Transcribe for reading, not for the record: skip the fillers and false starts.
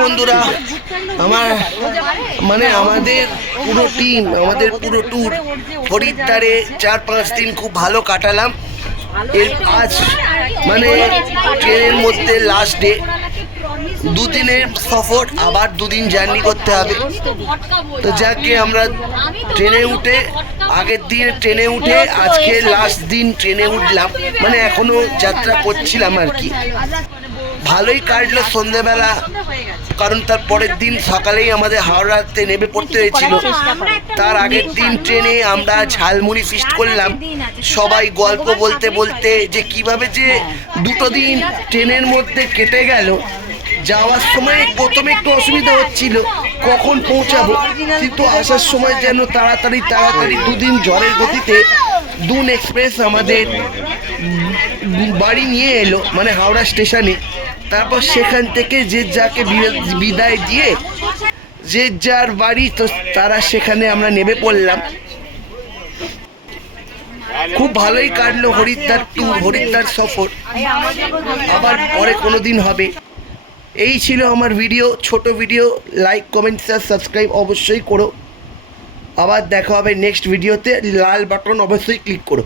বন্ধুরা, আমাদের পুরো টিম, আমাদের পুরো ট্যুর হরিদ্বারে 4-5 দিন খুব ভালো কাটালাম। আজ ট্রেনের মধ্যে লাস্ট ডে, 2 দিনের সফর, আবার 2 দিন জার্নি করতে হবে। তো যাকে আমরা ট্রেনে উঠে, আগের দিন ট্রেনে উঠে আজকে লাস্ট দিন ট্রেনে উঠলাম, এখনো যাত্রা করছিলাম আর কি। ভালোই কাটলো সন্ধ্যেবেলা, কারণ তার পরের দিন সকালেই আমাদের হাওড়াতে নেমে পড়তে হয়েছিল। তার আগের দিন ট্রেনে আমরা ঝালমুড়ি ফিস্ট করলাম, সবাই গল্প বলতে বলতে যে কিভাবে যে 2 দিন ট্রেনের মধ্যে কেটে গেল। যাওয়ার সময় প্রথমে একটু অসুবিধা হচ্ছিল কখন পৌঁছাবো, কিন্তু আসার সময় যেন তাড়াতাড়ি 2 দিন ঝড়ের গতিতে দুন এক্সপ্রেস আমাদের বাড়ি নিয়ে এলো, হাওড়া স্টেশনে। তারপর সেখান থেকে যে যাকে বিদায় দিয়ে যে যার বাড়ি, তো তারা সেখানে আমরা নেমে পড়লাম। খুব ভালোই কাটলো হরিদ্বার ট্যুর, হরিদ্বার সফর। আবার পরে কোনো দিন হবে। এই ছিল আমার ভিডিও, ছোট video. Like, comment, share, subscribe অবশ্যই করো। আবার দেখা হবে নেক্সট ভিডিওতে। লাল বাটন অবশ্যই ক্লিক করো।